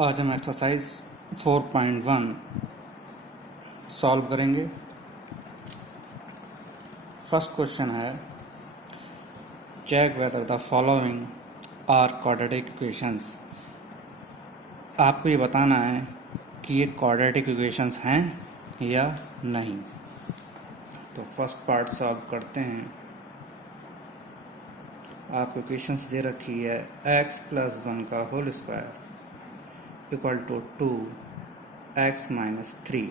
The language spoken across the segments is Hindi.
आज हम एक्सरसाइज 4.1 सॉल्व करेंगे। फर्स्ट क्वेश्चन है check whether the following are quadratic equations. आपको ये बताना है कि ये क्वाड्रेटिक इक्वेशंस हैं या नहीं। तो फर्स्ट पार्ट सॉल्व करते हैं। आपको इक्वेशंस दे रखी है x प्लस 1 का whole square equal to 2x minus 3।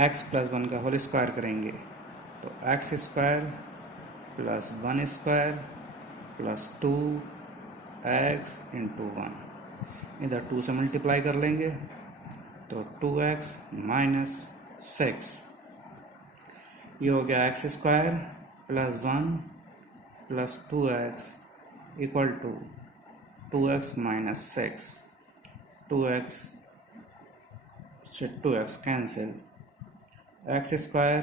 x plus 1 का होल स्क्वायर करेंगे तो x square plus 1 square plus 2x into 1, इधर 2 से मल्टीप्लाई कर लेंगे तो 2x माइनस 6। ये हो गया x square plus 1 plus 2x equal to 2x minus 6। 2x से 2x cancel, x square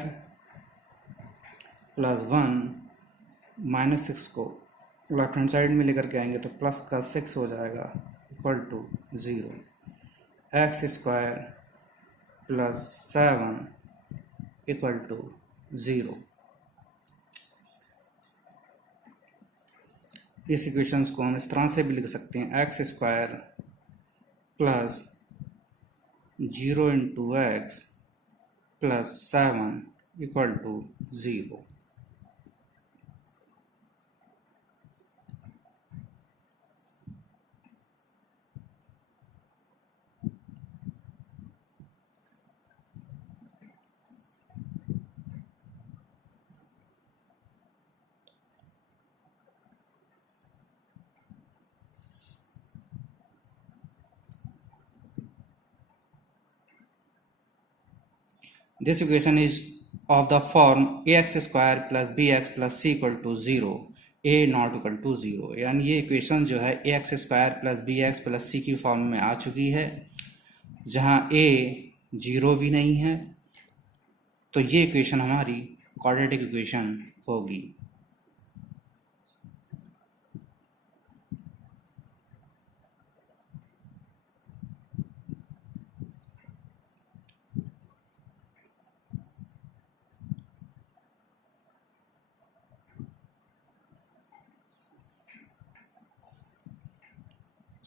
plus 1 minus 6 को लेफ्ट हैंड साइड में लेकर के आएंगे तो प्लस का 6 हो जाएगा equal to 0। X square plus 7 equal to 0। इस इक्वेशंस को हम इस तरह से भी लिख सकते हैं x square plus 0 into x plus 7 equal to 0। This equation is of the form ax square plus bx plus c equal to 0, a not equal to 0। यानी ये इक्वेशन जो है ax square plus B x plus C की फॉर्म में आ चुकी है, जहाँ a 0 भी नहीं है। तो ये इक्वेशन हमारी क्वाड्रेटिक इक्वेशन होगी।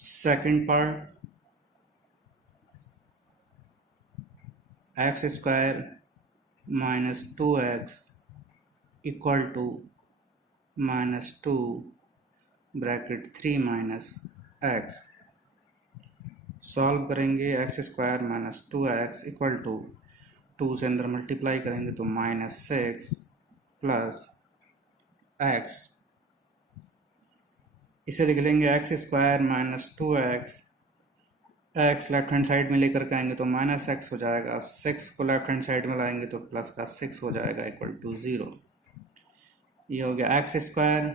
Second part, X square minus 2x equal to minus 2 bracket 3 minus X. Solve करेंगे x square minus 2x equal to 2 से अंदर मल्टीप्लाई करेंगे तो माइनस 6 प्लस एक्स। इसे लिख लेंगे x square minus 2x, x left hand side में लेकर के आएंगे तो माइनस एक्स हो जाएगा, 6 को लेफ्ट हैंड साइड में लाएंगे तो प्लस का 6 हो जाएगा इक्वल टू 0। ये हो गया x square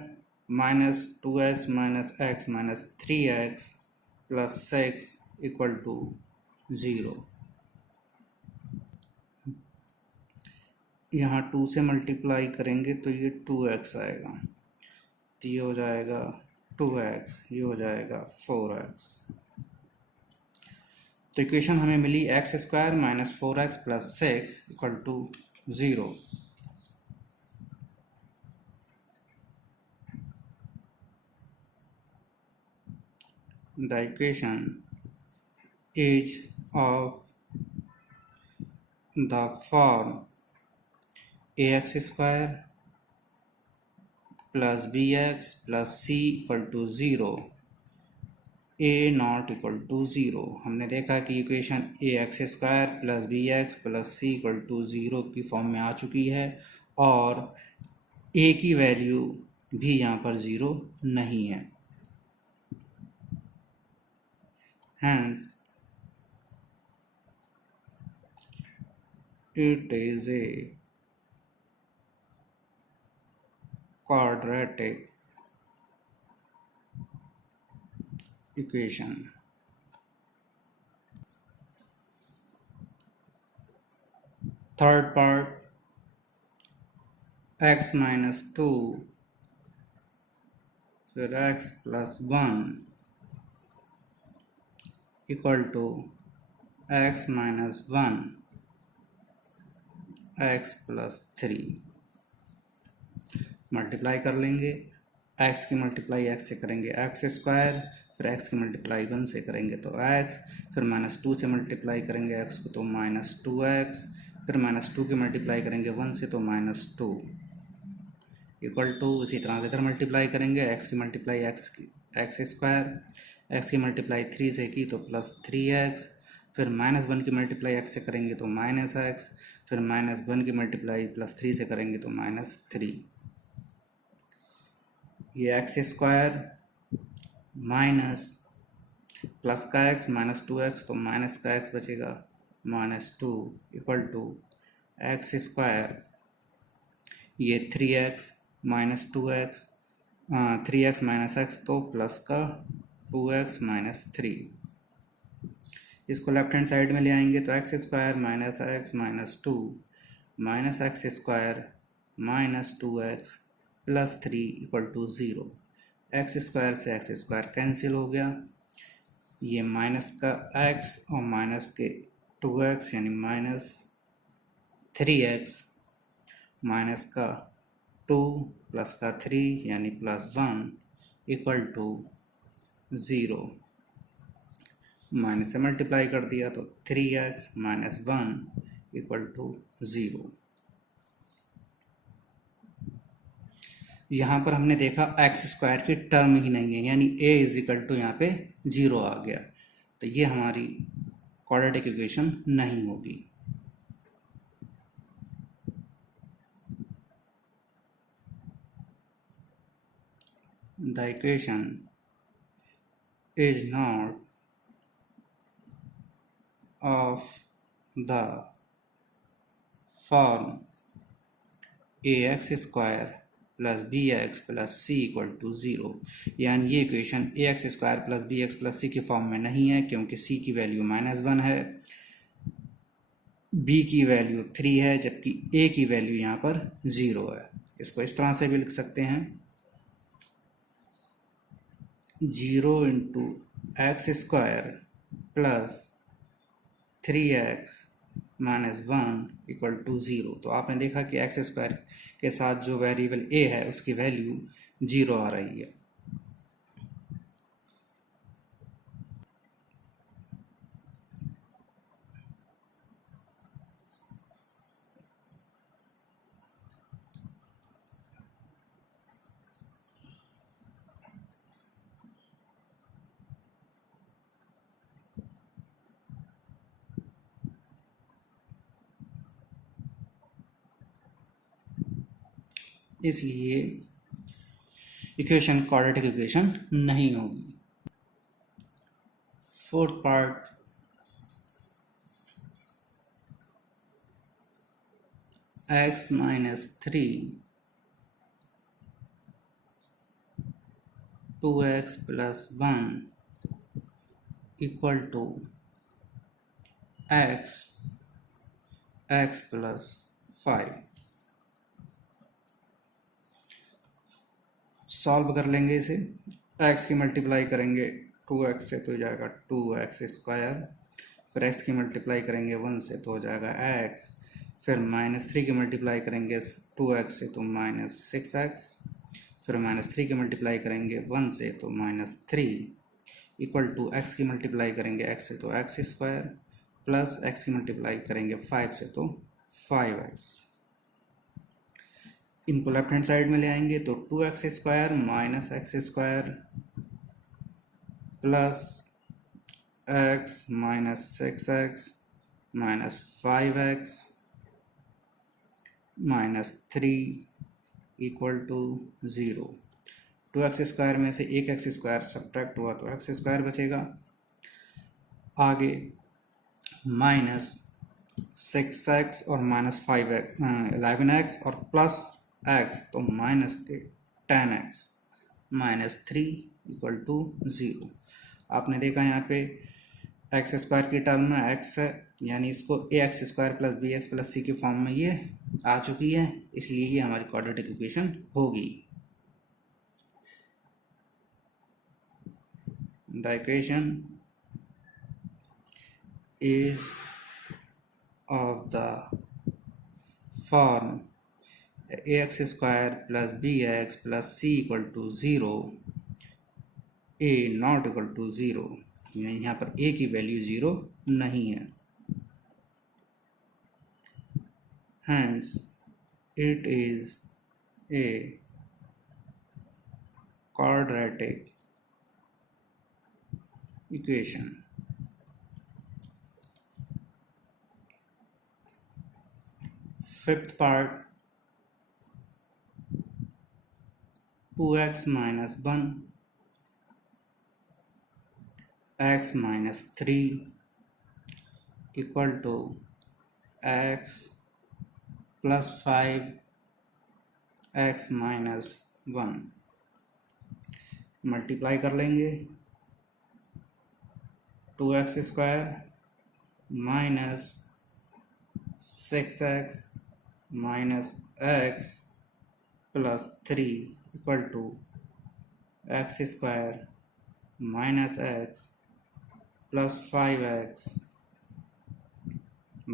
minus 2x minus x minus 3x plus 6 equal to 0। यहाँ 2 से मल्टीप्लाई करेंगे तो ये 2x आएगा, तो ये हो जाएगा 2x, ये हो जाएगा 4x। तो इक्वेशन हमें मिली X square minus 4x plus 6 equal to 0। The equation is of the form ax square plus bx plus c equal to 0, a not equal to 0। हमने देखा कि equation A x square plus B x plus C equal to 0 की फॉर्म में आ चुकी है और a की वैल्यू भी यहाँ पर 0 नहीं है। Hence, it is a quadratic equation। Third part, x minus 2 फिर x plus 1 equal to x minus 1 x plus 3 multiply कर लेंगे। एक्स की मल्टीप्लाई एक्स से करेंगे एक्स स्क्वायर, फिर एक्स की मल्टीप्लाई 1 से करेंगे तो एक्स, फिर -2 से मल्टीप्लाई करेंगे एक्स को तो -2x, फिर -2 की मल्टीप्लाई करेंगे 1 से तो -2 इक्वल टू, इसी तरह से इधर मल्टीप्लाई करेंगे एक्स की मल्टीप्लाई एक्स स्क्वायर, एक्स की मल्टीप्लाई 3 से की तो +3x, फिर -1 की मल्टीप्लाई एक्स से करेंगे तो -x, फिर -1 की मल्टीप्लाई +3 से करेंगे तो -3। ये एक्स स्क्वायर माइनस प्लस का एक्स -2x तो माइनस का एक्स बचेगा -2 इक्वल टू एक्स स्क्वायर, ये 3x -2x, 3x minus x तो प्लस का 2x -3, इसको लेफ्ट हैंड साइड में ले आएंगे तो x square minus x -2 minus x square -2x plus 3 equal to 0। X square से एक्स स्क्वायर कैंसिल हो गया, ये माइनस का x और माइनस के 2x यानी -3x माइनस का 2 प्लस का 3 यानी +1 इक्वल टू 0। माइनस से मल्टीप्लाई कर दिया तो 3x -1 इक्वल टू 0। यहाँ पर हमने देखा एक्स स्क्वायर की टर्म ही नहीं है, यानी a इज इक्वल टू यहाँ पे 0 आ गया, तो ये हमारी क्वाड्रेटिक इक्वेशन नहीं होगी। The equation is not of the form ax square plus B x plus C equal to 0, यानी ये इक्वेशन ए x square plus B x plus C के फॉर्म में नहीं है, क्योंकि सी की वैल्यू -1 है, बी की वैल्यू 3 है, जबकि ए की वैल्यू यहाँ पर 0 है। इसको इस तरह से भी लिख सकते हैं 0 into x square plus 3x -1 equal to 0। तो आपने देखा कि एक्स स्क्वायर के साथ जो वेरिएबल a है उसकी वैल्यू 0 आ रही है। इसलिए इक्वेशन क्वाड्रेटिक इक्वेशन नहीं होगी। Fourth part, x -3 2x + 1 equal to x + 5। Solve कर लेंगे इसे, x की मल्टीप्लाई करेंगे 2x से तो हो जाएगा 2x स्क्वायर, फिर x की मल्टीप्लाई करेंगे 1 से तो हो जाएगा x, फिर -3 की मल्टीप्लाई करेंगे 2x से तो -6x, फिर -3 की मल्टीप्लाई करेंगे 1 से तो -3 इक्वल टू x की मल्टीप्लाई करेंगे x से तो x स्क्वायर प्लस x की मल्टीप्लाई करेंगे 5 से तो 5x। इनको लेफ्ट हैंड साइड में ले आएंगे तो 2x square minus x square plus x -6x -5x -3 equal to 0। 2x square में से एक एक्स स्क्वायर सब्ट्रैक्ट हुआ तो एक्स स्क्वायर बचेगा, आगे -6x और -5x 11x और प्लस x तो माइनस के 10x -3 इक्वल टू 0। आपने देखा यहाँ पे एक्स स्क्वायर की टर्म में x है, यानी इसको A x square plus B x plus C के फॉर्म में ये आ चुकी है, इसलिए ये हमारी क्वाड्रेटिक इक्वेशन होगी। The equation is of the form ax square plus bx plus c equal to 0, a not equal to 0, यानी यहाँ पर a की वैल्यू 0 नहीं है. Hence it is a quadratic equation. Fifth part, 2x minus 1 x minus 3 equal to x plus 5 x minus 1. Multiply कर लेंगे. 2x square minus 6x minus x plus 3 equal to x square minus x plus 5x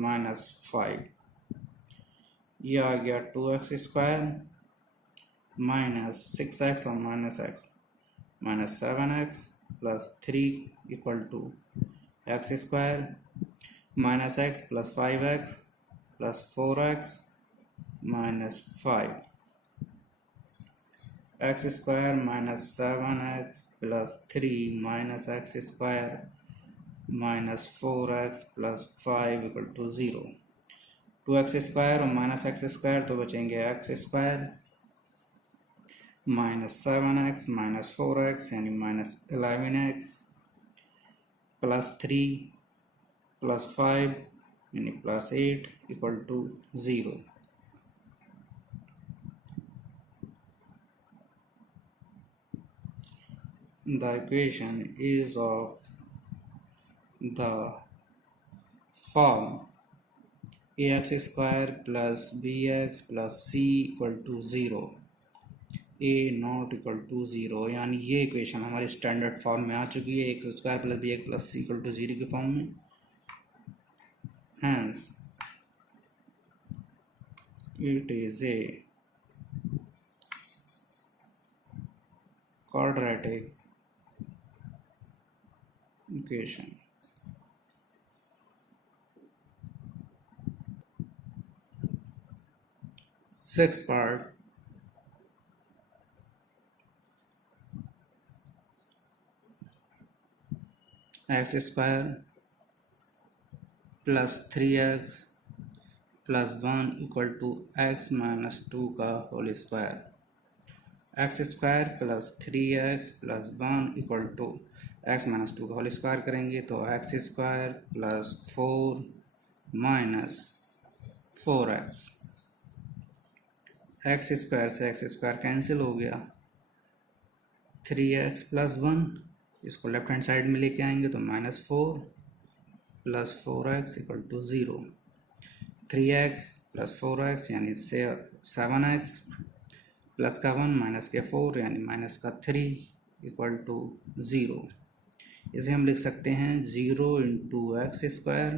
minus 5. यह आ गया 2x स्क्वायर माइनस 6x और minus x minus 7x plus 3 equal to x square minus x plus 5x plus 4x minus 5. X square minus 7x plus 3 minus x square minus 4x plus 5 equal to 0. 2x square और माइनस एक्स स्क्वायर तो बचेंगे x square minus 7x minus 4x यानी माइनस 11x प्लस 3 प्लस 5 यानी plus 8 equal to 0. The equation is of the form ax square plus bx plus c equal to 0, a not equal to 0. यानी ये इक्वेशन हमारे स्टैंडर्ड फॉर्म में आ चुकी है, x square plus B x plus C equal to 0 के फॉर्म में. Hence it is a quadratic equation. Sixth part, x square plus 3x plus 1 equal to x minus 2 का whole square. X square plus 3x plus 1 equal to x minus 2 का होल स्क्वायर करेंगे तो x square plus 4 minus 4x. X square से एक्स स्क्वायर कैंसिल हो गया. 3x प्लस 1 इसको लेफ्ट हैंड साइड में लेके आएंगे तो minus 4 plus 4x equal to 0. 3x plus 4x यानी 7x प्लस का 1 माइनस के 4 यानी माइनस का 3 इक्वल टू 0. इसे हम लिख सकते हैं 0 into x square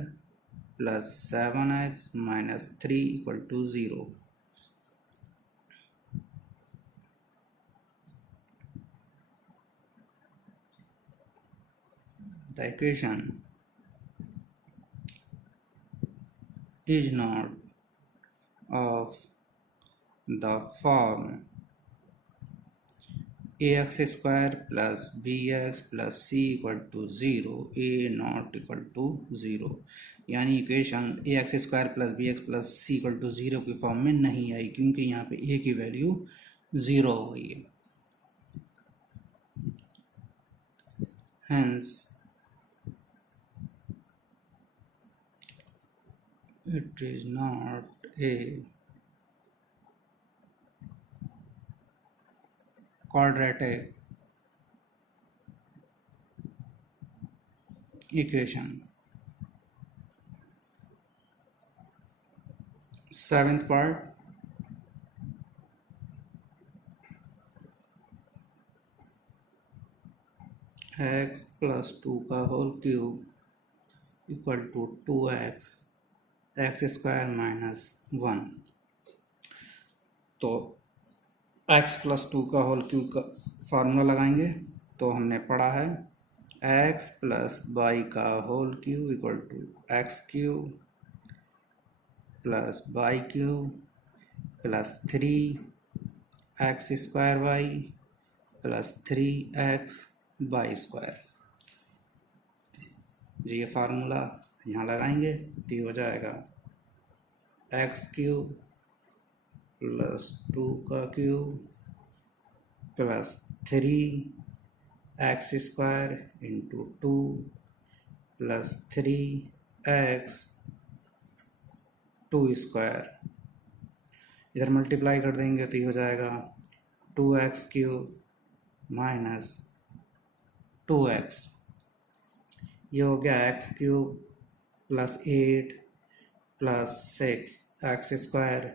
plus 7x minus 3 equal to 0. The equation is not of the form ax square plus bx plus c equal to 0, a not equal to 0. यानी equation ax square plus bx plus c equal to 0 की फॉर्म में नहीं आई क्योंकि यहाँ पे a की वैल्यू 0 हो गई है. Hence it is not a quadratic equation. Seventh part, x plus 2 का whole cube equal to 2x x square minus 1। तो x प्लस 2 का होल क्यूब का फार्मूला लगाएंगे तो हमने पढ़ा है x प्लस वाई का whole cube equal to x cube plus Y cube plus 3x square Y plus 3x Y square. जी ये फार्मूला यहाँ लगाएंगे तो ये हो जाएगा एक्स क्यूब प्लस 2 का cube plus 3x square into 2 plus 3x 2 square. इधर मल्टीप्लाई कर देंगे तो ये हो जाएगा 2x क्यूब माइनस 2x। ये हो गया x cube plus 8 plus 6x square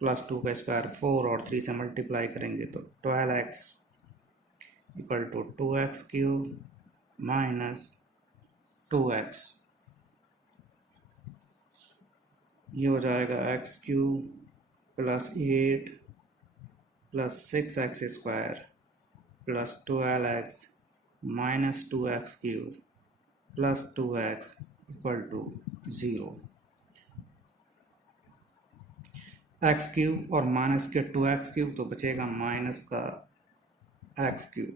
plus 2 का स्क्वायर 4 और 3 से मल्टीप्लाई करेंगे तो 12x equal to 2x cube minus 2x। ये हो जाएगा x cube plus 8 plus 6x square plus 12x minus 2x cube plus 2x equal to 0। X cube और माइनस के 2x क्यूब तो बचेगा माइनस का एक्स क्यूब।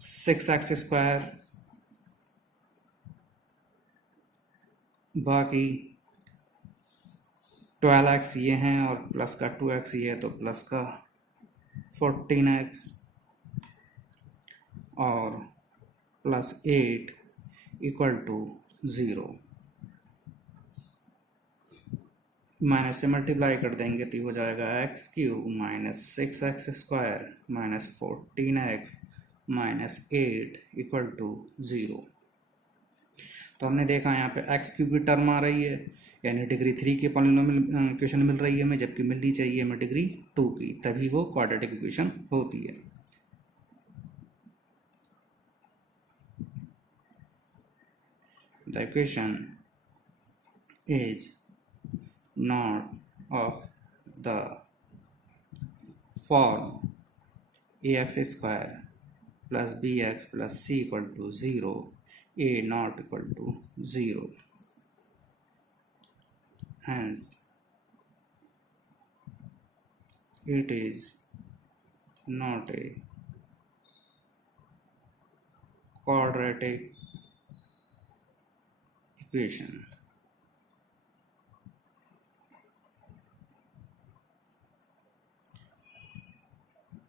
6x स्क्वायर बाकी 12x ये हैं और प्लस का 2x ये है तो प्लस का 14x और प्लस 8 इक्वल टू 0। माइनस से मल्टीप्लाई कर देंगे तो हो जाएगा x cube minus 6x square minus 14x minus 8 equal to 0। तो हमने देखा यहाँ पे एक्स क्यूब की टर्म आ रही है यानी डिग्री 3 की पॉलिनोमियल इक्वेशन मिल रही है हमें, जबकि मिलनी चाहिए हमें डिग्री 2 की, तभी वो क्वाड्रेटिक इक्वेशन होती है। The equation is not of the form ax square plus bx plus c equal to 0 a not equal to 0, hence it is not a quadratic equation।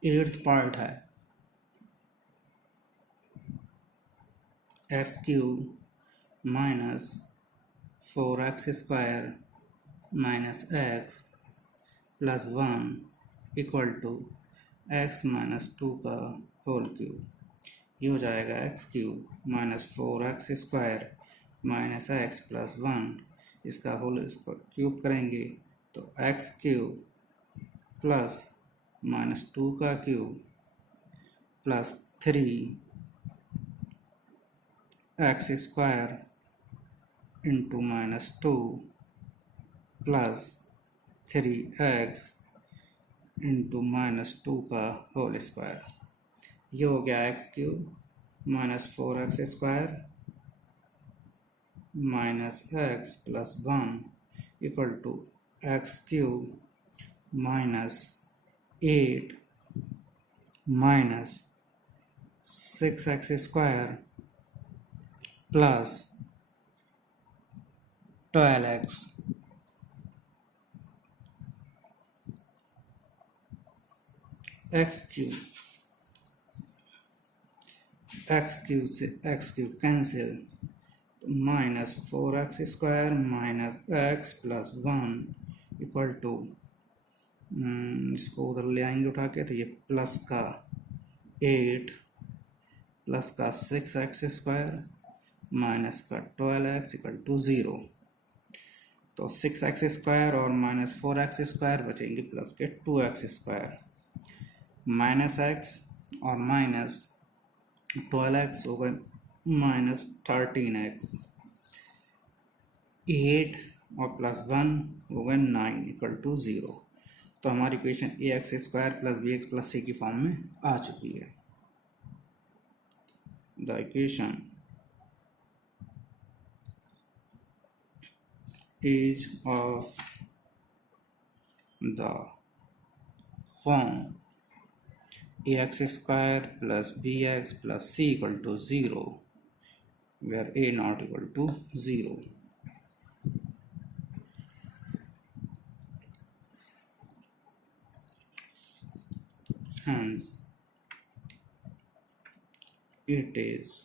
Eighth part है X cube minus 4x square minus x plus 1 equal to x minus 2 का होल क्यूब। ये हो जाएगा x cube minus 4x square minus x plus 1, इसका होल क्यूब करेंगे तो एक्स क्यूब प्लस माइनस 2 का cube plus 3x square into minus 2 plus 3x into minus 2 का होल स्क्वायर। ये हो गया x cube minus 4x square minus x plus 1 equal to x cube minus 8 minus 6x square plus 12x x cube से एक्स क्यूब कैंसिल तो minus 4x square minus x plus 1 equal to इसको उधर ले आएंगे उठा के तो ये प्लस का 8 प्लस का 6x स्क्वायर माइनस का 12x इक्वल टू 0। तो 6x स्क्वायर और माइनस 4x स्क्वायर बचेंगे प्लस के 2x स्क्वायर। माइनस x और माइनस 12x हो गए माइनस 13x, 8 और प्लस 1 हो गए 9 इक्वल टू 0। तो हमारी इक्वेशन ए x square plus B x plus C की फॉर्म में आ चुकी है। The equation is of the form ax square plus bx plus c equal to 0 where a not equal to 0. Hence it is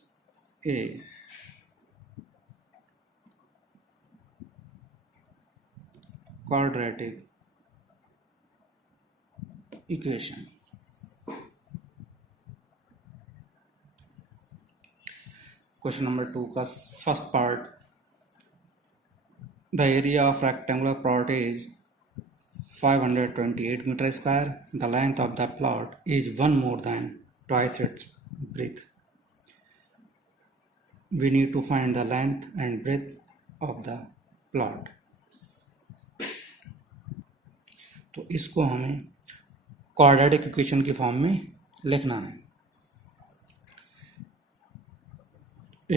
a quadratic equation. Question number 2 का first part, the area of rectangular plot is 528 meter square. The length of the plot is one more than twice its breadth. We need to find the length and breadth of the plot. तो इसको हमें क्वाड्रेटिक इक्वेशन की फॉर्म में लिखना है।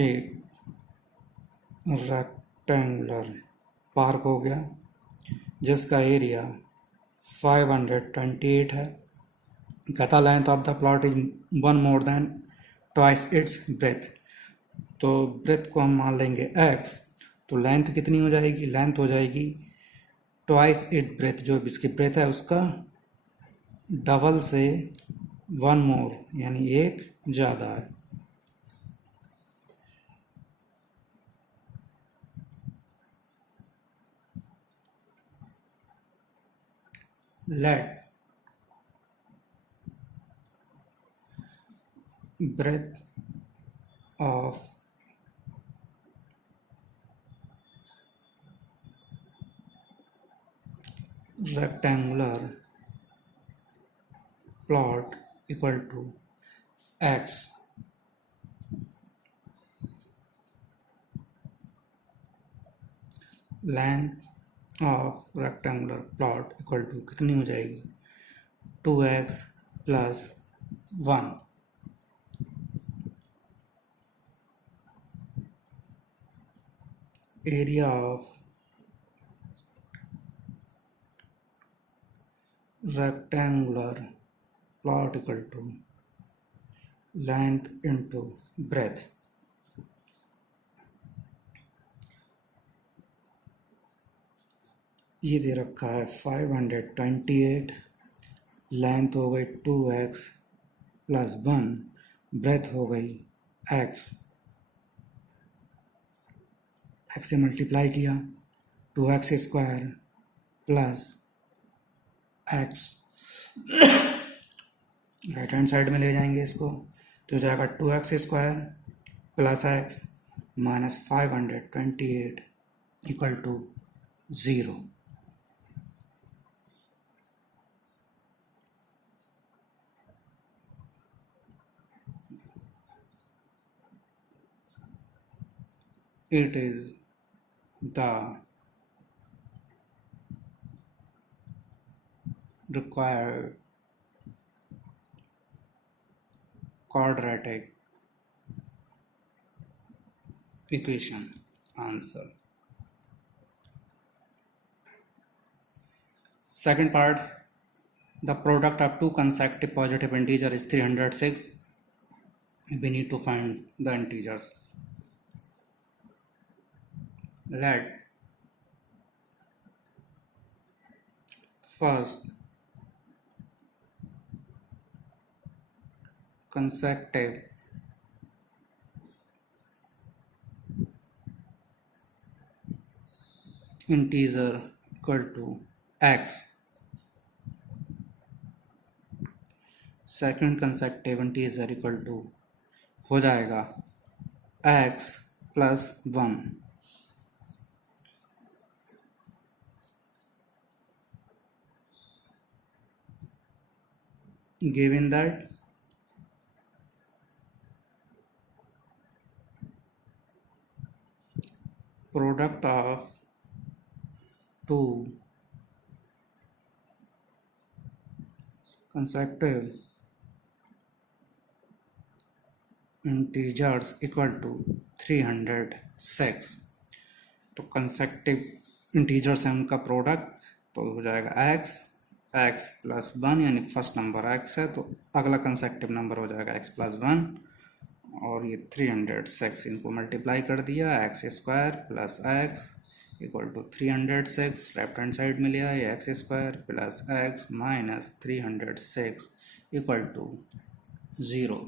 एक रेक्टेंगुलर पार्क हो गया जिसका एरिया 528 है। कहता length of the plot is one more than twice its breath. तो ब्रेथ को हम मान लेंगे x, तो लेंथ कितनी हो जाएगी? लेंथ हो जाएगी ट्वाइस इट ब्रेथ, जो इसकी ब्रेथ है उसका डबल से वन मोर, यानी एक ज़्यादा है। Let breadth of rectangular plot equal to x. Length of rectangular plot equal to कितनी हो जाएगी? 2x plus 1. Area of rectangular plot equal to length into breadth. ये दे रखा है 528, लेंथ हो गई 2x प्लस 1, ब्रेथ हो गई x से मल्टीप्लाई किया 2x square plus x, right hand side में ले जाएंगे इसको तो हो जाएगा 2x square plus x minus 528 equal to 0। It is the required quadratic equation. Answer. Second part, the product of two consecutive positive integers is 306. We need to find the integers. Let first consecutive integer equal to x, second consecutive integer equal to हो जाएगा x plus 1. Given that product of two consecutive integers equal to 306। तो कंसेक्टिव इंटीजर्स हैं उनका प्रोडक्ट, तो हो जाएगा x प्लस वन, यानी फर्स्ट नंबर x है तो अगला कंसेक्टिव नंबर हो जाएगा x प्लस वन, और ये 306 इनको मल्टीप्लाई कर दिया, X square plus X equal to 306, left hand side में लिया ये X square plus X minus 306 equal to 0।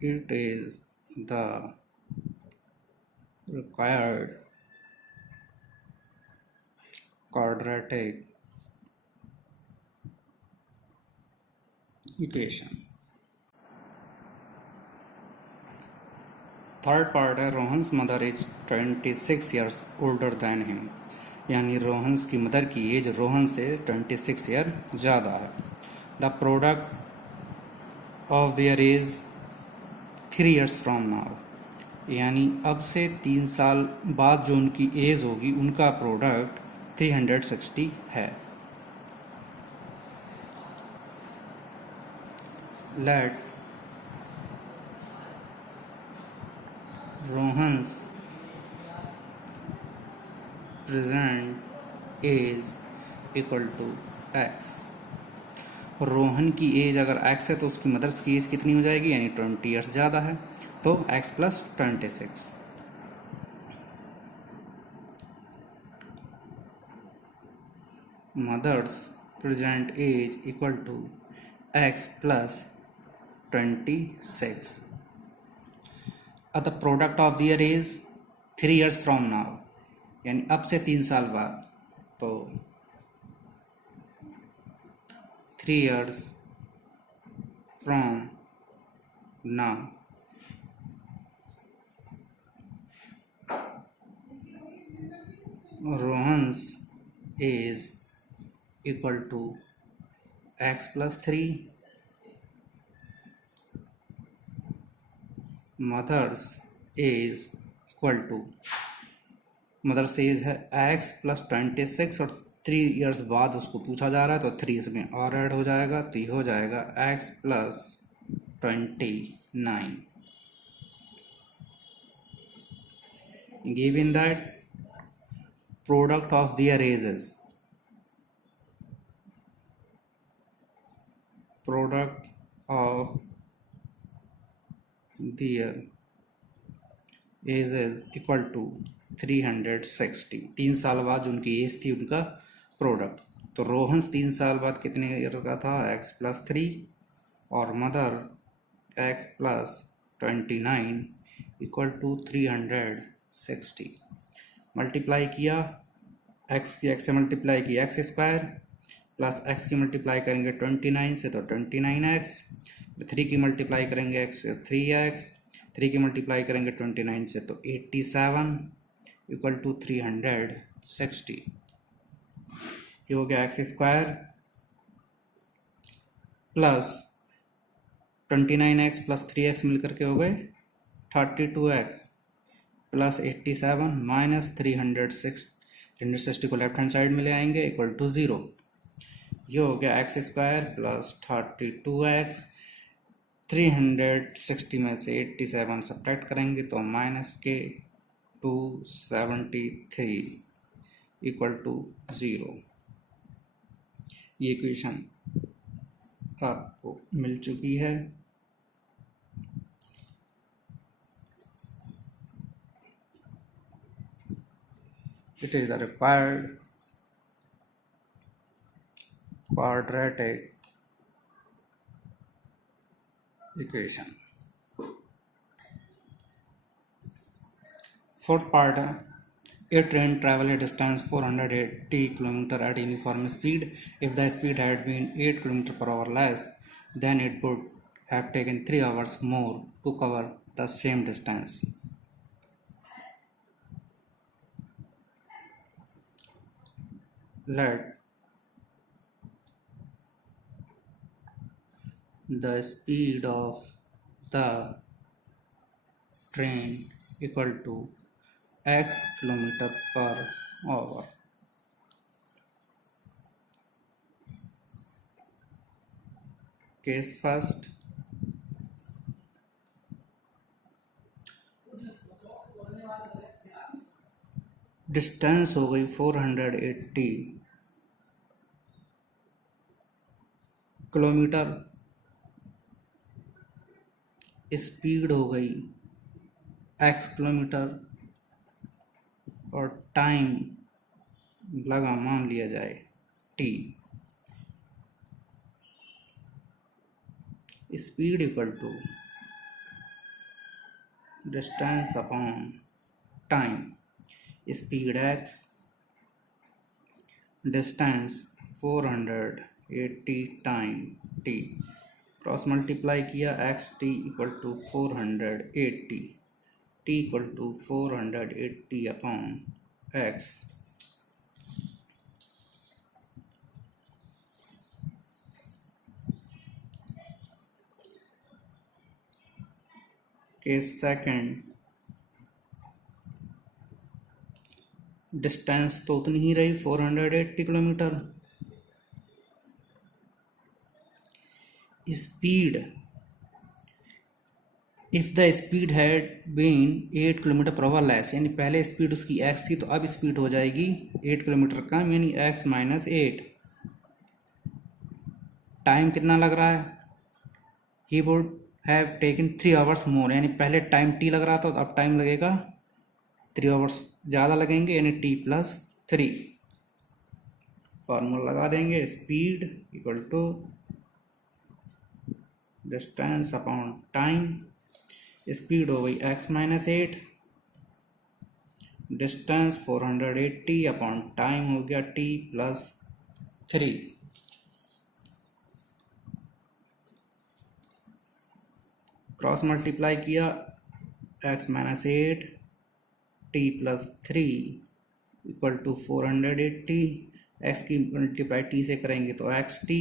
It is the required quadratic equation। Third part है Rohan's mother is 26 years older than him, यानी रोहन्स की मदर की एज रोहन से 26 ईयर ज़्यादा है। The product of their is 3 years from now, यानी अब से 3 साल बाद जो उनकी एज होगी उनका प्रोडक्ट 360 है। Let Rohan's present age equal to x. Rohan की एज अगर x है तो उसकी मदर्स की एज कितनी हो जाएगी, यानी 20 ईयर्स ज़्यादा है, तो x plus 26। Mother's present age equal to x plus 26। अब the product of their is 3 years from now, यानी अब से 3 साल बाद, तो 3 years from now। Rohan's is equal to x plus 3, mother's is equal to, mother's age है x प्लस 26 और 3 ईयर्स बाद उसको पूछा जा रहा है तो 3 इसमें और ऐड हो जाएगा, तो ये हो जाएगा x plus 29। Given that product of their ages, product of their ages equal to 360। 3 साल बाद उनकी एज थी उनका प्रोडक्ट, तो रोहन्स 3 साल बाद कितने ईयर का था, x प्लस 3 और mother x plus 29 equal to 360। Multiply किया, x की x से मल्टीप्लाई की एक्स स्क्वायर प्लस x की मल्टीप्लाई करेंगे 29 से तो 29x, 3 की मल्टीप्लाई करेंगे x से 3x, 3 की मल्टीप्लाई करेंगे 29 से तो 87 इक्वल टू 360। ये हो गया x square plus 29x plus 3x मिलकर के हो गए 32x प्लस 87 माइनस 360 को लेफ्ट हैंड साइड में ले आएंगे इक्वल टू 0। ये हो गया एक्स स्क्वायर प्लस 32x, 360 में से 87 सब्ट्रैक्ट करेंगे तो माइनस के 273 इक्वल टू 0। ये इक्वेशन आपको मिल चुकी है। It is the required quadratic equation। Fourth part, a train travel a distance 480 km at uniform speed. If the speed had been 8 km per hour less, then it would have taken 3 hours more to cover the same distance। Let the speed of the train equal to x kilometer per hour. Case first, distance हो गई 480 किलोमीटर, स्पीड हो गई x किलोमीटर और टाइम लगा मान लिया जाए t। Speed equal to distance upon time, speed x, distance 480 time t, cross multiply किया x t equal to 480, t equal to 480 upon x। Case second, distance तो उतनी ही रही 480 kilometre, speed, if the speed had been 8 kilometre per hour less, यानी पहले स्पीड उसकी x थी तो अब स्पीड हो जाएगी 8 किलोमीटर कम, यानी x माइनस 8। टाइम कितना लग रहा है, he would have taken 3 hours मोर, यानी पहले टाइम t लग रहा था तो अब टाइम लगेगा 3 आवर्स ज़्यादा लगेंगे, यानी t प्लस 3। फार्मूला लगा देंगे, speed equal to distance upon time, speed हो गई x minus 8, distance 480 upon time हो गया t प्लस 3। क्रॉस मल्टीप्लाई किया x minus 8 t plus 3 equal to 480, x की मल्टीप्लाई t से करेंगे तो x t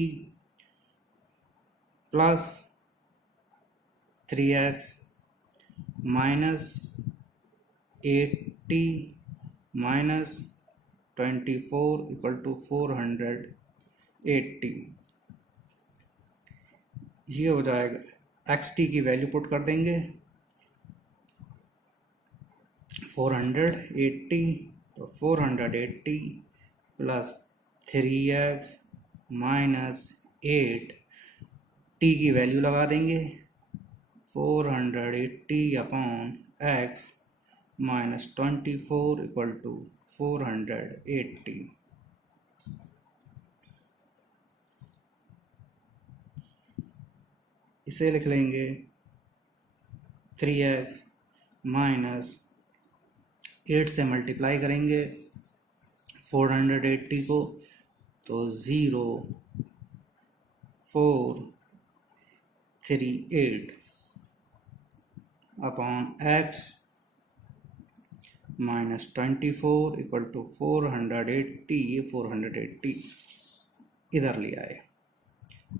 plus 3x minus 8t minus 24 equal to 480। ये हो जाएगा, एक्स टी की वैल्यू पुट कर देंगे 480, तो 480 प्लस 3x माइनस 8, टी की वैल्यू लगा देंगे 480 upon x minus 24 equal to 480। इसे लिख लेंगे 3x माइनस 8 से मल्टीप्लाई करेंगे 480 को, तो 0 4 3 8 upon x minus 24 equal to 480। ये 480 इधर ले आए,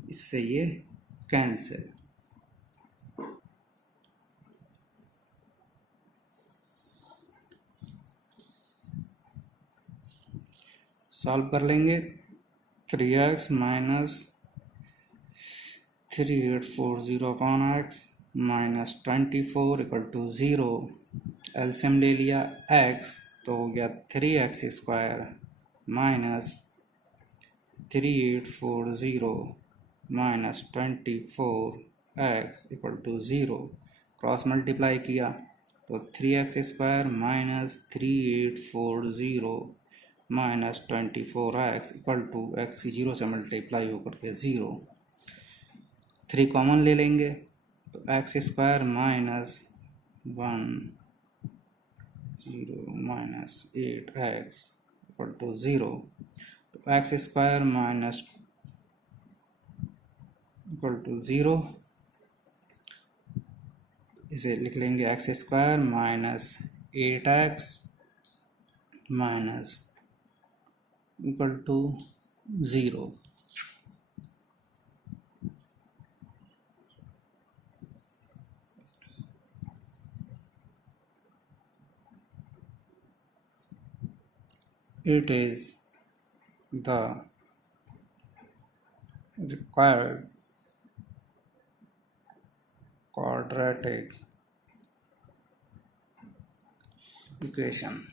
इससे ये कैंसिल। सॉल्व कर लेंगे, 3x minus 3840 upon x minus 24 equal to 0, LCM ले लिया x तो हो गया 3x square minus 3840 minus 24x equal to 0, cross multiply किया तो 3x square minus 3840 minus 24x equal to x 0 से मल्टीप्लाई होकर के 0, 3 कॉमन ले लेंगे तो x square minus 1 0 minus 8x equal to 0, तो x square minus equal to 0, इसे लिख लेंगे x square minus 8x minus equal to 0। it is the required quadratic equation.